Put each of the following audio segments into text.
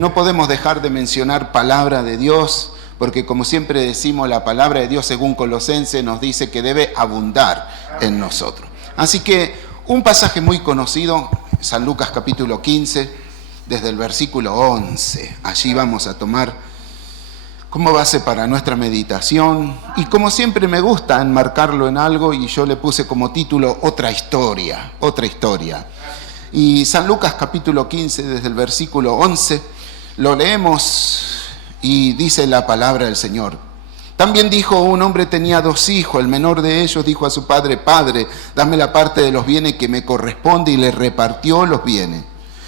No podemos dejar de mencionar palabra de Dios, porque como siempre decimos, la palabra de Dios según Colosenses nos dice que debe abundar en nosotros. Así que un pasaje muy conocido, San Lucas capítulo 15, desde el versículo 11. Allí vamos a tomar como base para nuestra meditación. Y como siempre me gusta enmarcarlo en algo, y yo le puse como título otra historia. Y San Lucas capítulo 15, desde el versículo 11, lo leemos y dice la palabra del Señor. También dijo: un hombre tenía 2 hijos, el menor de ellos dijo a su padre: Padre, dame la parte de los bienes que me corresponde, y le repartió los bienes.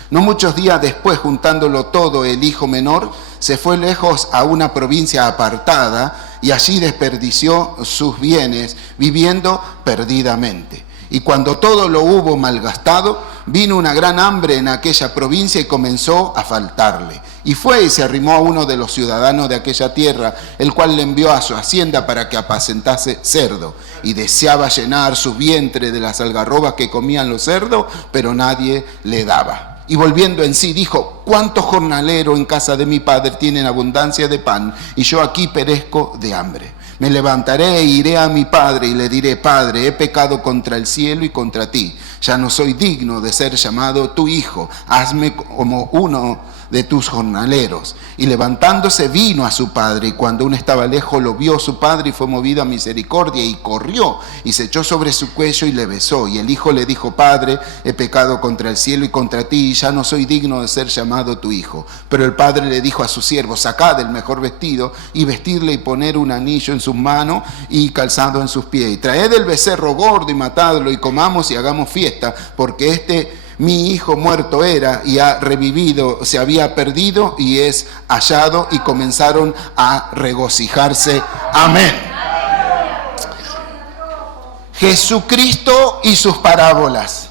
No muchos días después, juntándolo todo, el hijo menor se fue lejos a una provincia apartada y allí desperdició sus bienes, viviendo perdidamente. Y cuando todo lo hubo malgastado, vino una gran hambre en aquella provincia y comenzó a faltarle. Y fue y se arrimó a uno de los ciudadanos de aquella tierra, el cual le envió a su hacienda para que apacentase cerdo. Y deseaba llenar su vientre de las algarrobas que comían los cerdos, pero nadie le daba. Y volviendo en sí dijo: ¿cuántos jornaleros en casa de mi padre tienen abundancia de pan, y yo aquí perezco de hambre? Me levantaré e iré a mi padre y le diré: Padre, he pecado contra el cielo y contra ti. Ya no soy digno de ser llamado tu hijo. Hazme como uno de tus jornaleros. Y levantándose vino a su padre, y cuando aún estaba lejos lo vio su padre, y fue movido a misericordia, y corrió y se echó sobre su cuello y le besó. Y el hijo le dijo: Padre, he pecado contra el cielo y contra ti, y ya no soy digno de ser llamado tu hijo. Pero el padre le dijo a su siervo: sacad el mejor vestido y vestirle, y poner un anillo en sus manos y calzado en sus pies. Y traed el becerro gordo y matadlo, y comamos y hagamos fiesta, porque mi hijo muerto era y ha revivido, se había perdido y es hallado. Y comenzaron a regocijarse. Amén. Jesucristo y sus parábolas.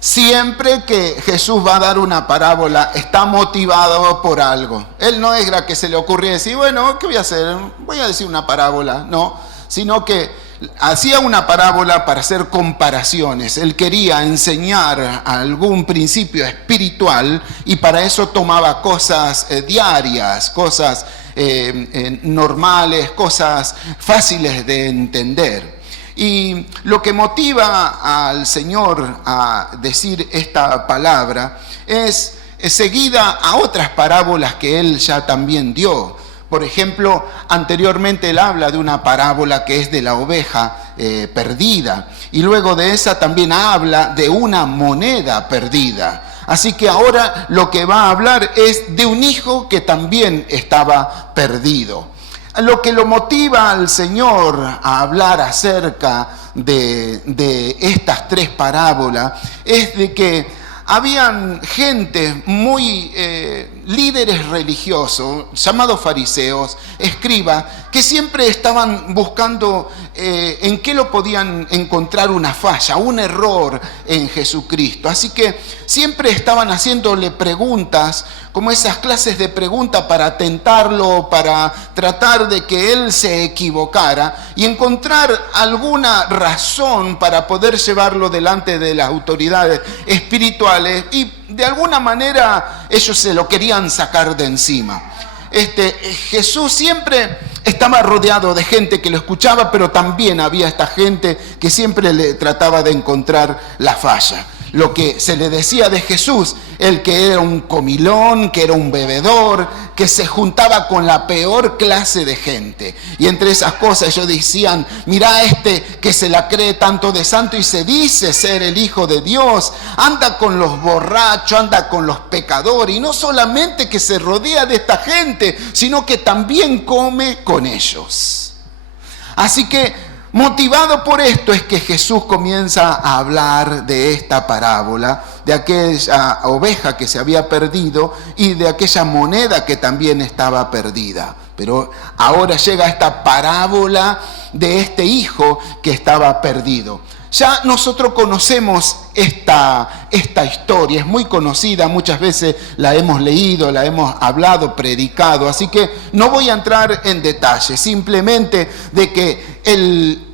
Siempre que Jesús va a dar una parábola, está motivado por algo. Él no es la que se le ocurre decir: bueno, ¿qué voy a hacer? Voy a decir una parábola. No, sino que hacía una parábola para hacer comparaciones. Él quería enseñar algún principio espiritual, y para eso tomaba cosas diarias, cosas normales, cosas fáciles de entender. Y lo que motiva al Señor a decir esta palabra es seguida a otras parábolas que Él ya también dio. Por ejemplo, anteriormente Él habla de una parábola que es de la oveja perdida. Y luego de esa también habla de una moneda perdida. Así que ahora lo que va a hablar es de un hijo que también estaba perdido. Lo que lo motiva al Señor a hablar acerca de estas 3 parábolas es de que habían gente muy líderes religiosos, llamados fariseos, escribas, que siempre estaban buscando en qué lo podían encontrar una falla, un error en Jesucristo. Así que siempre estaban haciéndole preguntas, como esas clases de preguntas para tentarlo, para tratar de que él se equivocara y encontrar alguna razón para poder llevarlo delante de las autoridades espirituales, y de alguna manera ellos se lo querían sacar de encima. Jesús siempre estaba rodeado de gente que lo escuchaba, pero también había esta gente que siempre le trataba de encontrar la falla. Lo que se le decía de Jesús, el que era un comilón, que era un bebedor, que se juntaba con la peor clase de gente. Y entre esas cosas ellos decían: mirá que se la cree tanto de santo y se dice ser el Hijo de Dios, anda con los borrachos, anda con los pecadores, y no solamente que se rodea de esta gente, sino que también come con ellos. Así que motivado por esto es que Jesús comienza a hablar de esta parábola, de aquella oveja que se había perdido y de aquella moneda que también estaba perdida. Pero ahora llega esta parábola de este hijo que estaba perdido. Ya nosotros conocemos esta historia, es muy conocida, muchas veces la hemos leído, la hemos hablado, predicado, así que no voy a entrar en detalle, simplemente de que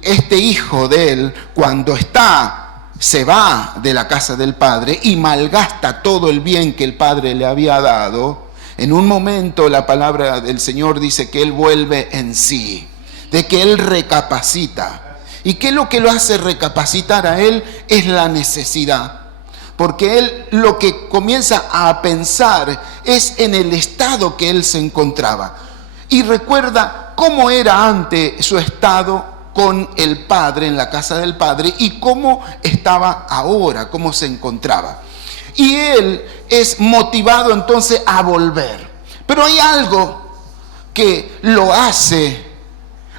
este hijo de él, cuando se va de la casa del padre y malgasta todo el bien que el padre le había dado, En un momento la palabra del Señor dice que Él vuelve en sí, de que Él recapacita. ¿Y qué es lo que lo hace recapacitar a Él? Es la necesidad. Porque Él lo que comienza a pensar es en el estado que Él se encontraba. Y recuerda cómo era antes su estado con el Padre, en la casa del Padre, y cómo estaba ahora, cómo se encontraba. Y Él es motivado entonces a volver. Pero hay algo que lo hace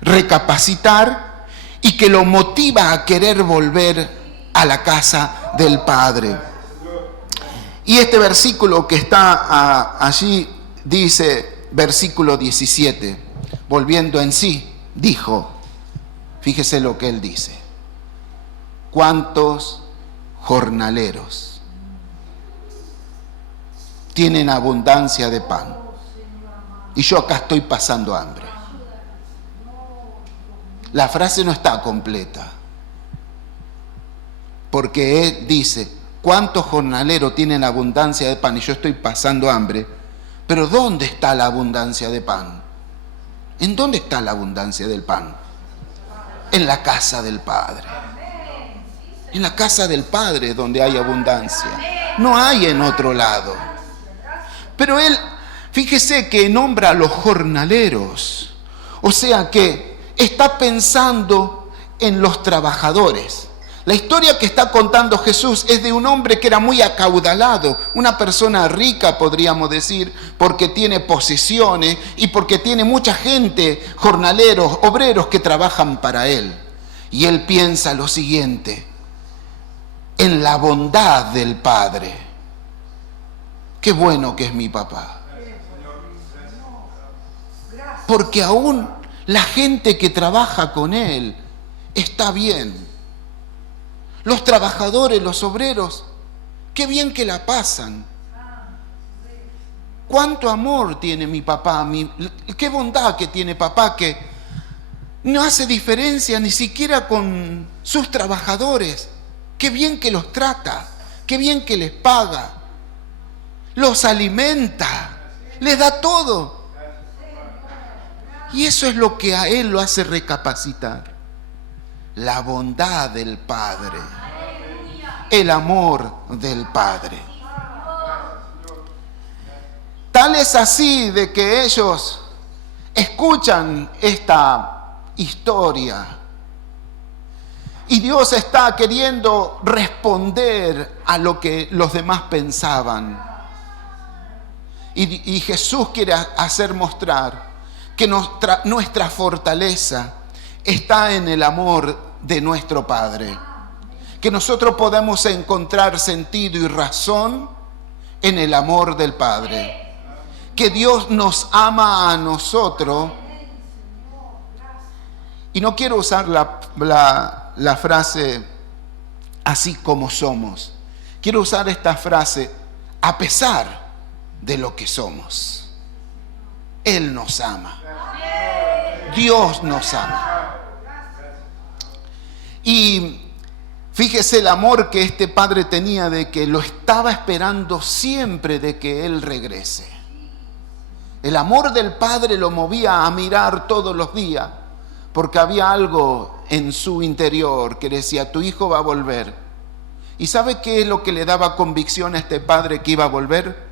recapacitar y que lo motiva a querer volver a la casa del Padre. Y este versículo que está allí dice, versículo 17, volviendo en sí, dijo, fíjese lo que Él dice, ¿cuántos jornaleros tienen abundancia de pan? Y yo acá estoy pasando hambre. La frase no está completa, porque Él dice, ¿cuántos jornaleros tienen abundancia de pan? Y yo estoy pasando hambre. Pero ¿dónde está la abundancia de pan? ¿En dónde está la abundancia del pan? En la casa del Padre. En la casa del Padre donde hay abundancia. No hay en otro lado. Pero Él, fíjese que nombra a los jornaleros. O sea que está pensando en los trabajadores. La historia que está contando Jesús es de un hombre que era muy acaudalado, una persona rica, podríamos decir, porque tiene posesiones y porque tiene mucha gente, jornaleros, obreros que trabajan para él. Y él piensa lo siguiente, en la bondad del Padre. Qué bueno que es mi papá. Porque aún la gente que trabaja con él está bien. Los trabajadores, los obreros, qué bien que la pasan. Cuánto amor tiene mi papá, qué bondad que tiene papá, que no hace diferencia ni siquiera con sus trabajadores. Qué bien que los trata, qué bien que les paga, los alimenta, les da todo. Y eso es lo que a él lo hace recapacitar. La bondad del Padre, el amor del Padre. Tal es así de que ellos escuchan esta historia y Dios está queriendo responder a lo que los demás pensaban. Y Jesús quiere hacer mostrar que nuestra fortaleza está en el amor de nuestro Padre. Que nosotros podemos encontrar sentido y razón en el amor del Padre. Que Dios nos ama a nosotros. Y no quiero usar la frase así como somos. Quiero usar esta frase a pesar de lo que somos. Él nos ama. Dios nos ama. Y fíjese el amor que este padre tenía de que lo estaba esperando siempre de que él regrese. El amor del padre lo movía a mirar todos los días, porque había algo en su interior que decía, tu hijo va a volver. ¿Y sabe qué es lo que le daba convicción a este padre que iba a volver?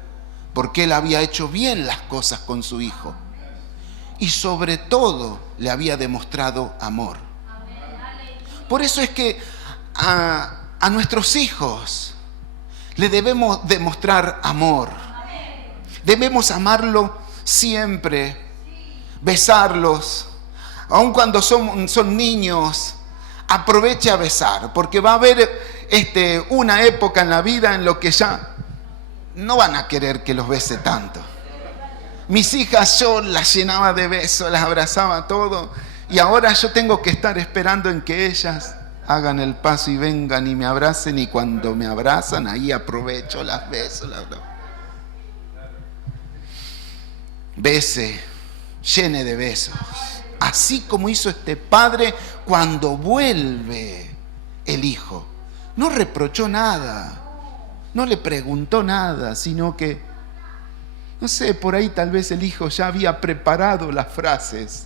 Porque él había hecho bien las cosas con su hijo. Y sobre todo le había demostrado amor. Por eso es que a nuestros hijos le debemos demostrar amor. Debemos amarlo siempre, besarlos. Aun cuando son niños, aproveche a besar, porque va a haber una época en la vida en lo que ya no van a querer que los bese tanto. Mis hijas yo las llenaba de besos, las abrazaba todo. Y ahora yo tengo que estar esperando en que ellas hagan el paso y vengan y me abracen. Y cuando me abrazan, ahí aprovecho, las beso, las abrazo. Bese, llene de besos. Así como hizo este padre cuando vuelve el hijo. No reprochó nada, no le preguntó nada, sino que No sé, por ahí tal vez el hijo ya había preparado las frases.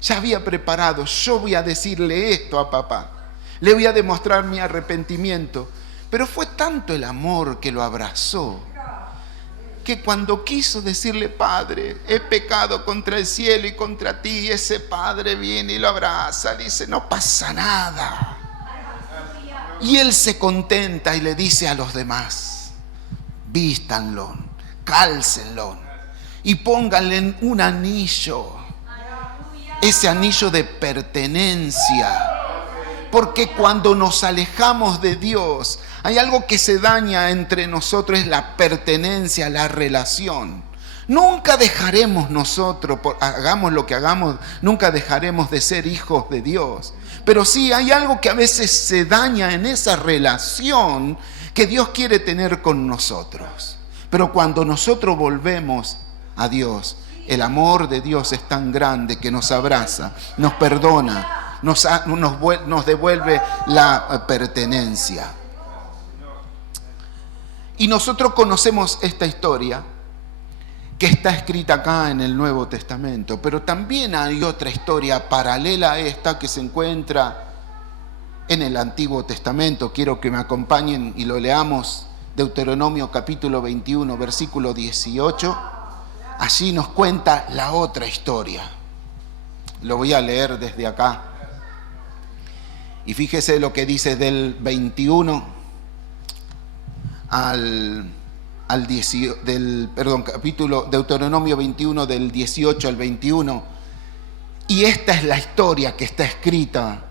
Ya había preparado, yo voy a decirle esto a papá. Le voy a demostrar mi arrepentimiento. Pero fue tanto el amor que lo abrazó, que cuando quiso decirle, Padre, he pecado contra el cielo y contra ti, ese Padre viene y lo abraza, dice, no pasa nada. Y él se contenta y le dice a los demás, vístanlo, cálcenlo y pónganle un anillo, ese anillo de pertenencia. Porque cuando nos alejamos de Dios, hay algo que se daña entre nosotros, es la pertenencia, la relación. Nunca dejaremos nosotros, hagamos lo que hagamos, nunca dejaremos de ser hijos de Dios. Pero sí hay algo que a veces se daña en esa relación que Dios quiere tener con nosotros. Pero cuando nosotros volvemos a Dios, el amor de Dios es tan grande que nos abraza, nos perdona, nos devuelve la pertenencia. Y nosotros conocemos esta historia que está escrita acá en el Nuevo Testamento, pero también hay otra historia paralela a esta que se encuentra en el Antiguo Testamento. Quiero que me acompañen y lo leamos. Deuteronomio capítulo 21, versículo 18. Allí nos cuenta la otra historia. Lo voy a leer desde acá. Y fíjese lo que dice del 21 capítulo Deuteronomio 21 del 18 al 21. Y esta es la historia que está escrita,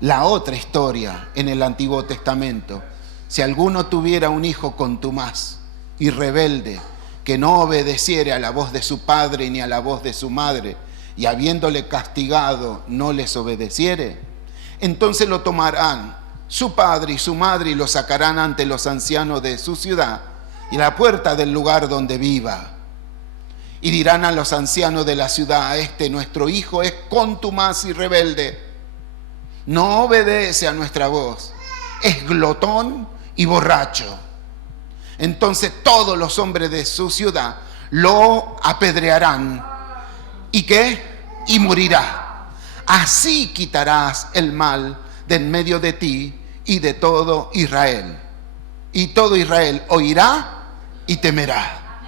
la otra historia en el Antiguo Testamento. Si alguno tuviera un hijo contumaz y rebelde, que no obedeciere a la voz de su padre ni a la voz de su madre, y habiéndole castigado no les obedeciere, entonces lo tomarán su padre y su madre y lo sacarán ante los ancianos de su ciudad y la puerta del lugar donde viva. Y dirán a los ancianos de la ciudad, nuestro hijo es contumaz y rebelde, no obedece a nuestra voz, es glotón y borracho. Entonces todos los hombres de su ciudad lo apedrearán. ¿Y qué? Y morirá. Así quitarás el mal de en medio de ti y de todo Israel. Y todo Israel oirá y temerá.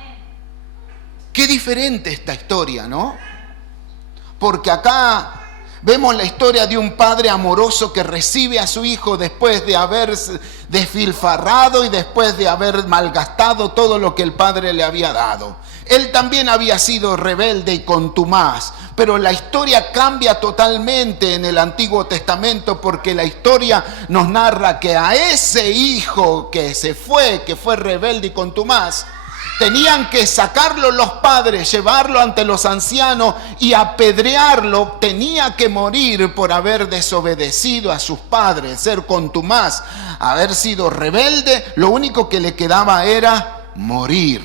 Qué diferente esta historia, ¿no? Porque acá vemos la historia de un padre amoroso que recibe a su hijo después de haber despilfarrado y después de haber malgastado todo lo que el padre le había dado. Él también había sido rebelde y contumaz, pero la historia cambia totalmente en el Antiguo Testamento, porque la historia nos narra que a ese hijo que fue rebelde y contumaz, tenían que sacarlo los padres, llevarlo ante los ancianos y apedrearlo. Tenía que morir por haber desobedecido a sus padres, ser contumaz, haber sido rebelde. Lo único que le quedaba era morir.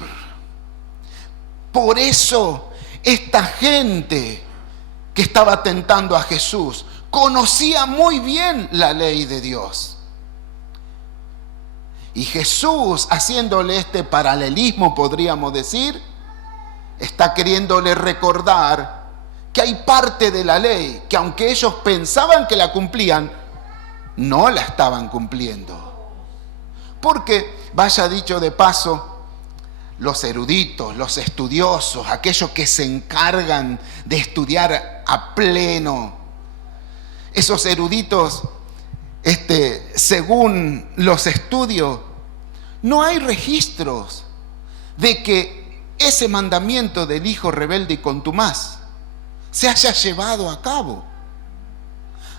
Por eso esta gente que estaba tentando a Jesús conocía muy bien la ley de Dios. Y Jesús, haciéndole este paralelismo, podríamos decir, está queriéndole recordar que hay parte de la ley que, aunque ellos pensaban que la cumplían, no la estaban cumpliendo. Porque, vaya dicho de paso, los eruditos, los estudiosos, aquellos que se encargan de estudiar a pleno, esos eruditos, según los estudios, no hay registros de que ese mandamiento del hijo rebelde y contumaz se haya llevado a cabo.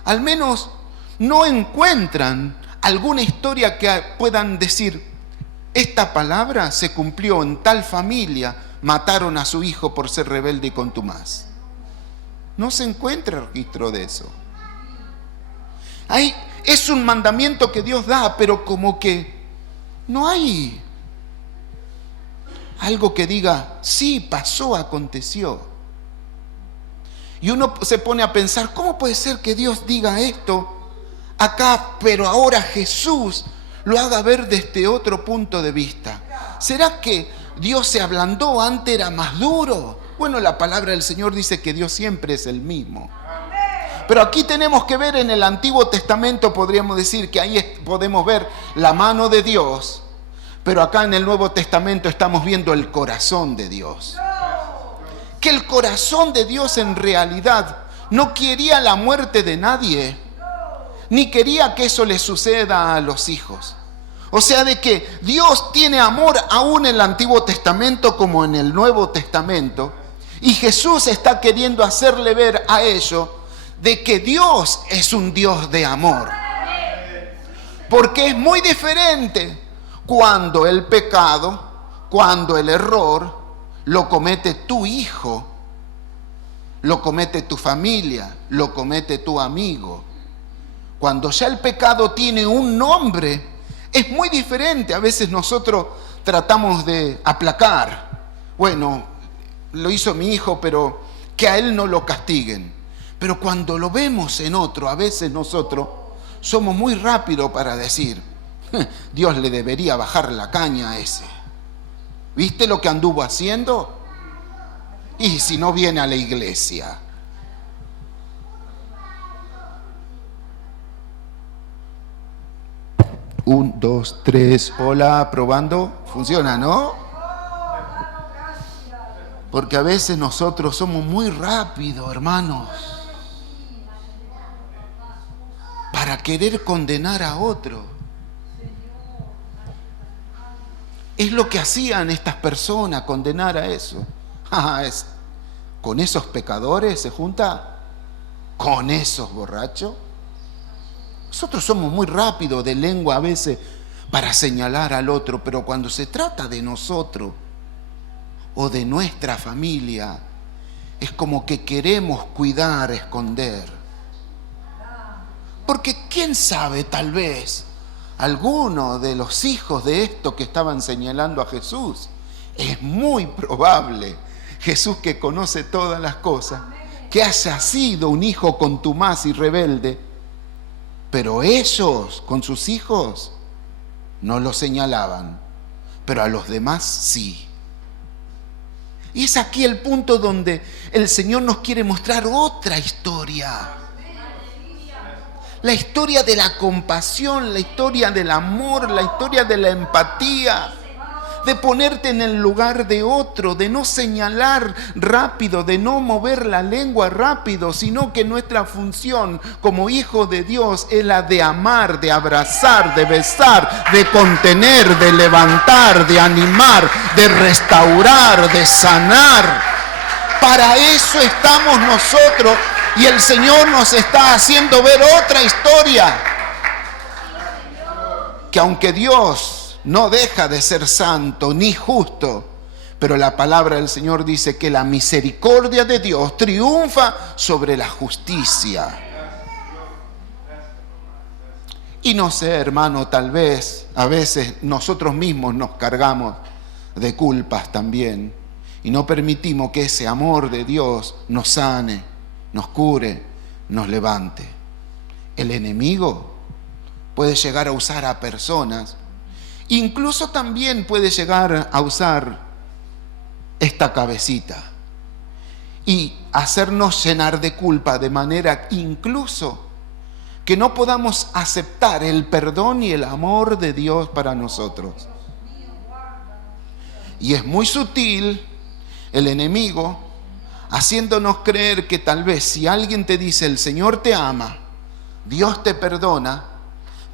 Al menos no encuentran alguna historia que puedan decir, esta palabra se cumplió en tal familia, mataron a su hijo por ser rebelde y contumaz. No se encuentra registro de eso. Es un mandamiento que Dios da, pero como que no hay algo que diga, sí, pasó, aconteció. Y uno se pone a pensar, ¿cómo puede ser que Dios diga esto acá, pero ahora Jesús lo haga ver desde otro punto de vista? ¿Será que Dios se ablandó, antes era más duro. Bueno, la palabra del Señor dice que Dios siempre es el mismo. Pero aquí tenemos que ver en el Antiguo Testamento, podríamos decir que ahí podemos ver la mano de Dios, pero acá en el Nuevo Testamento estamos viendo el corazón de Dios. Que el corazón de Dios en realidad no quería la muerte de nadie, ni quería que eso le suceda a los hijos. O sea, de que Dios tiene amor aún en el Antiguo Testamento como en el Nuevo Testamento, y Jesús está queriendo hacerle ver a ellos de que Dios es un Dios de amor. Porque es muy diferente cuando el pecado, cuando el error lo comete tu hijo, lo comete tu familia, lo comete tu amigo. Cuando ya el pecado tiene un nombre, es muy diferente. A veces nosotros tratamos de aplacar. Bueno, lo hizo mi hijo, pero que a él no lo castiguen. Pero cuando lo vemos en otro, a veces nosotros somos muy rápidos para decir, Dios le debería bajar la caña a ese. ¿Viste lo que anduvo haciendo? Y si no viene a la iglesia. Un, dos, tres, hola, probando. Funciona, ¿no? Porque a veces nosotros somos muy rápidos, hermanos, para querer condenar a otro. Es lo que hacían estas personas, condenar a eso. Con esos pecadores se junta, con esos borrachos. Nosotros somos muy rápidos de lengua a veces para señalar al otro, pero cuando se trata de nosotros o de nuestra familia, es como que queremos cuidar, esconder. Porque quién sabe, tal vez alguno de los hijos de estos que estaban señalando a Jesús, es muy probable, Jesús que conoce todas las cosas, que haya sido un hijo contumaz y rebelde, pero ellos con sus hijos no lo señalaban, pero a los demás sí. Y es aquí el punto donde el Señor nos quiere mostrar otra historia. La historia de la compasión, la historia del amor, la historia de la empatía, de ponerte en el lugar de otro, de no señalar rápido, de no mover la lengua rápido, sino que nuestra función como hijos de Dios es la de amar, de abrazar, de besar, de contener, de levantar, de animar, de restaurar, de sanar. Para eso estamos nosotros. Y el Señor nos está haciendo ver otra historia. Que aunque Dios no deja de ser santo ni justo, pero la palabra del Señor dice que la misericordia de Dios triunfa sobre la justicia. Y no sé, hermano, tal vez a veces nosotros mismos nos cargamos de culpas también y no permitimos que ese amor de Dios nos sane, nos cure, nos levante. El enemigo puede llegar a usar a personas, incluso también puede llegar a usar esta cabecita y hacernos llenar de culpa de manera incluso que no podamos aceptar el perdón y el amor de Dios para nosotros. Y es muy sutil el enemigo haciéndonos creer que tal vez si alguien te dice el Señor te ama, Dios te perdona,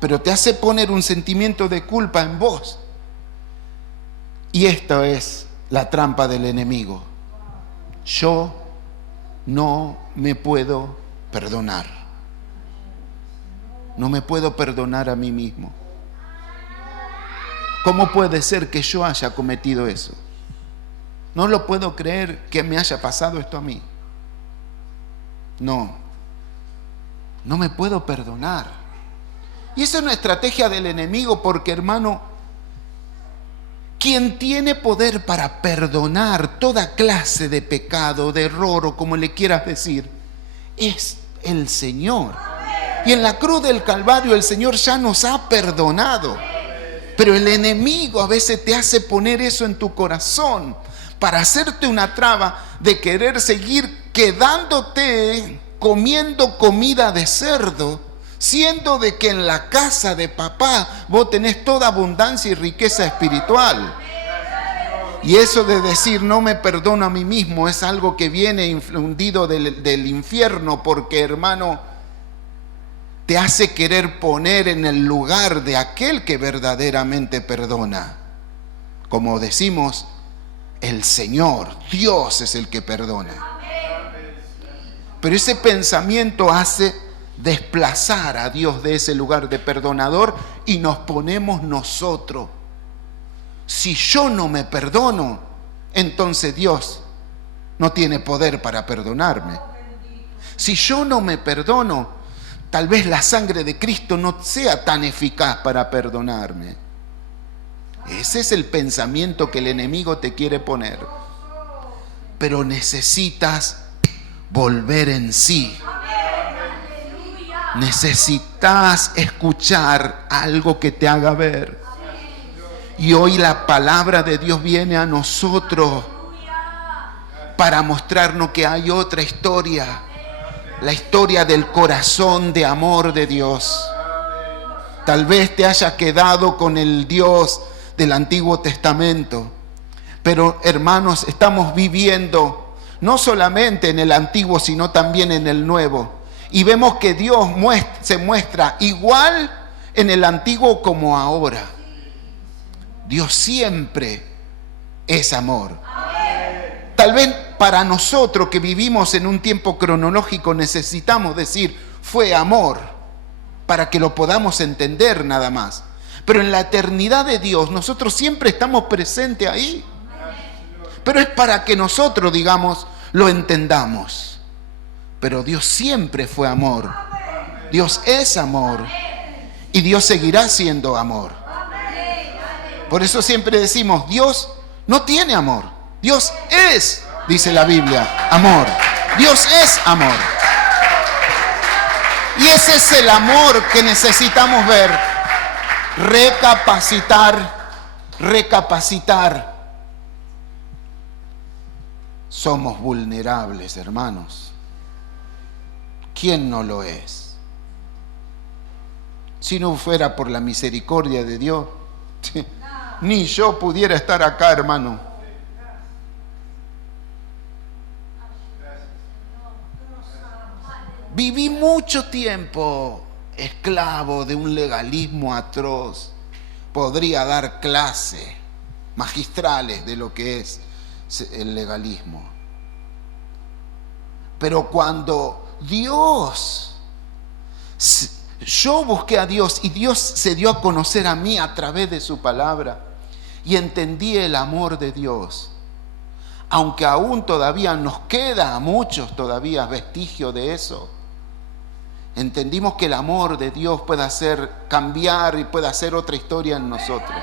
pero te hace poner un sentimiento de culpa en vos. Y esta es la trampa del enemigo. Yo no me puedo perdonar. No me puedo perdonar a mí mismo. ¿Cómo puede ser que yo haya cometido eso? No lo puedo creer que me haya pasado esto a mí. No me puedo perdonar. Y esa es una estrategia del enemigo porque, hermano, quien tiene poder para perdonar toda clase de pecado, de error o como le quieras decir, es el Señor. Y en la cruz del Calvario el Señor ya nos ha perdonado. Pero el enemigo a veces te hace poner eso en tu corazón para hacerte una traba de querer seguir quedándote comiendo comida de cerdo, siendo de que en la casa de papá vos tenés toda abundancia y riqueza espiritual. Y eso de decir no me perdono a mí mismo es algo que viene infundido del infierno, porque, hermano, te hace querer poner en el lugar de aquel que verdaderamente perdona. Como decimos, el Señor, Dios es el que perdona. Pero ese pensamiento hace desplazar a Dios de ese lugar de perdonador y nos ponemos nosotros. Si yo no me perdono, entonces Dios no tiene poder para perdonarme. Si yo no me perdono, tal vez la sangre de Cristo no sea tan eficaz para perdonarme. Ese es el pensamiento que el enemigo te quiere poner. Pero necesitas volver en sí. Necesitas escuchar algo que te haga ver. Y hoy la palabra de Dios viene a nosotros para mostrarnos que hay otra historia. La historia del corazón de amor de Dios. Tal vez te haya quedado con el Dios del Antiguo Testamento. Pero, hermanos, estamos viviendo no solamente en el Antiguo, sino también en el Nuevo. Y vemos que Dios se muestra igual en el Antiguo como ahora. Dios siempre es amor. Tal vez para nosotros que vivimos en un tiempo cronológico necesitamos decir fue amor para que lo podamos entender nada más. Pero en la eternidad de Dios nosotros siempre estamos presentes ahí. Pero es para que nosotros, digamos, lo entendamos. Pero Dios siempre fue amor. Dios es amor. Y Dios seguirá siendo amor. Por eso siempre decimos, Dios no tiene amor. Dios es, dice la Biblia, amor. Dios es amor. Y ese es el amor que necesitamos ver. Recapacitar. Somos vulnerables, hermanos. ¿Quién no lo es? Si no fuera por la misericordia de Dios, ni yo pudiera estar acá, hermano. Viví mucho tiempo esclavo de un legalismo atroz. Podría dar clases magistrales de lo que es el legalismo. Pero cuando yo busqué a Dios y Dios se dio a conocer a mí a través de su palabra y entendí el amor de Dios, aunque aún todavía nos queda a muchos todavía vestigio de eso, entendimos que el amor de Dios puede hacer cambiar y puede hacer otra historia en nosotros.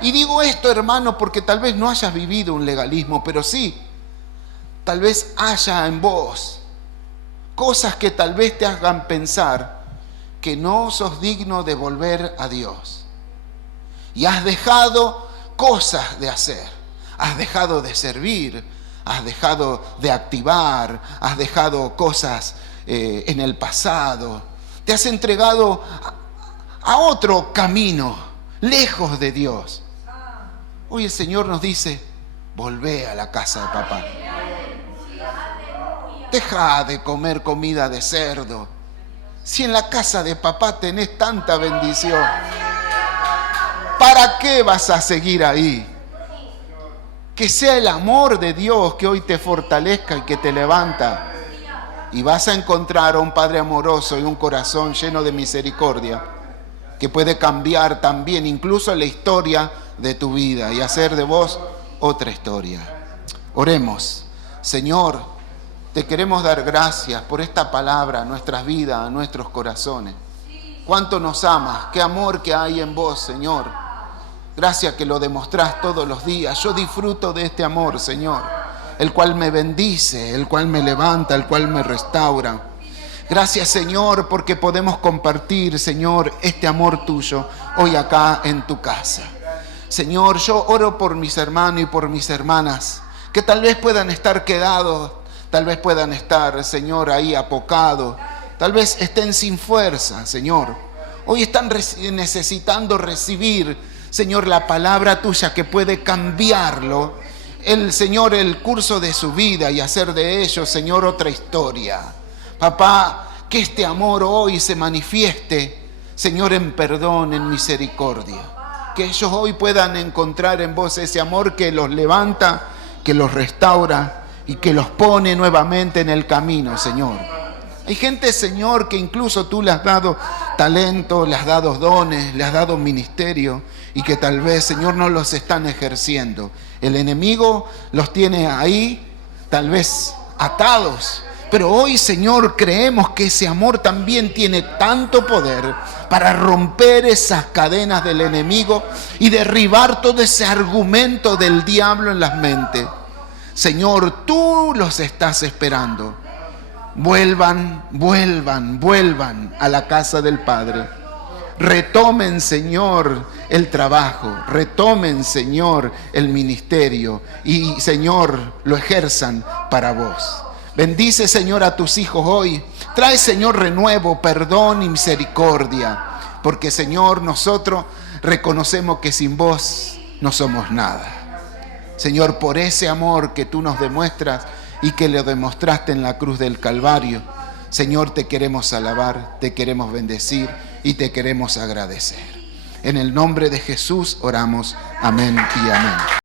Y digo esto, hermano, porque tal vez no hayas vivido un legalismo, pero sí, tal vez haya en vos cosas que tal vez te hagan pensar que no sos digno de volver a Dios. Y has dejado cosas de hacer, has dejado de servir, has dejado de activar, has dejado cosas en el pasado, te has entregado a otro camino, lejos de Dios. Hoy el Señor nos dice, volvé a la casa de papá. Deja de comer comida de cerdo. Si en la casa de papá tenés tanta bendición, ¿para qué vas a seguir ahí? Que sea el amor de Dios que hoy te fortalezca y que te levanta. Y vas a encontrar a un Padre amoroso y un corazón lleno de misericordia que puede cambiar también incluso la historia de tu vida y hacer de vos otra historia. Oremos. Señor, te queremos dar gracias por esta palabra a nuestras vidas, a nuestros corazones. Cuánto nos amas, qué amor que hay en vos, Señor. Gracias que lo demostrás todos los días. Yo disfruto de este amor, Señor, el cual me bendice, el cual me levanta, el cual me restaura. Gracias, Señor, porque podemos compartir, Señor, este amor tuyo hoy acá en tu casa. Señor, yo oro por mis hermanos y por mis hermanas, que tal vez puedan estar quedados, tal vez puedan estar, Señor, ahí apocados, tal vez estén sin fuerza, Señor. Hoy están necesitando recibir, Señor, la palabra tuya que puede cambiarlo, Señor, el curso de su vida y hacer de ellos, Señor, otra historia. Papá, que este amor hoy se manifieste, Señor, en perdón, en misericordia. Que ellos hoy puedan encontrar en vos ese amor que los levanta, que los restaura y que los pone nuevamente en el camino, Señor. Hay gente, Señor, que incluso tú le has dado talento, le has dado dones, le has dado ministerio y que tal vez, Señor, no los están ejerciendo. El enemigo los tiene ahí, tal vez atados. Pero hoy, Señor, creemos que ese amor también tiene tanto poder para romper esas cadenas del enemigo y derribar todo ese argumento del diablo en las mentes. Señor, tú los estás esperando. Vuelvan a la casa del Padre. Retomen, Señor, el trabajo. Retomen, Señor, el ministerio. Y, Señor, lo ejerzan para vos. Bendice, Señor, a tus hijos hoy. Trae, Señor, renuevo, perdón y misericordia. Porque, Señor, nosotros reconocemos que sin vos no somos nada. Señor, por ese amor que tú nos demuestras y que lo demostraste en la cruz del Calvario, Señor, te queremos alabar, te queremos bendecir y te queremos agradecer. En el nombre de Jesús oramos. Amén y amén.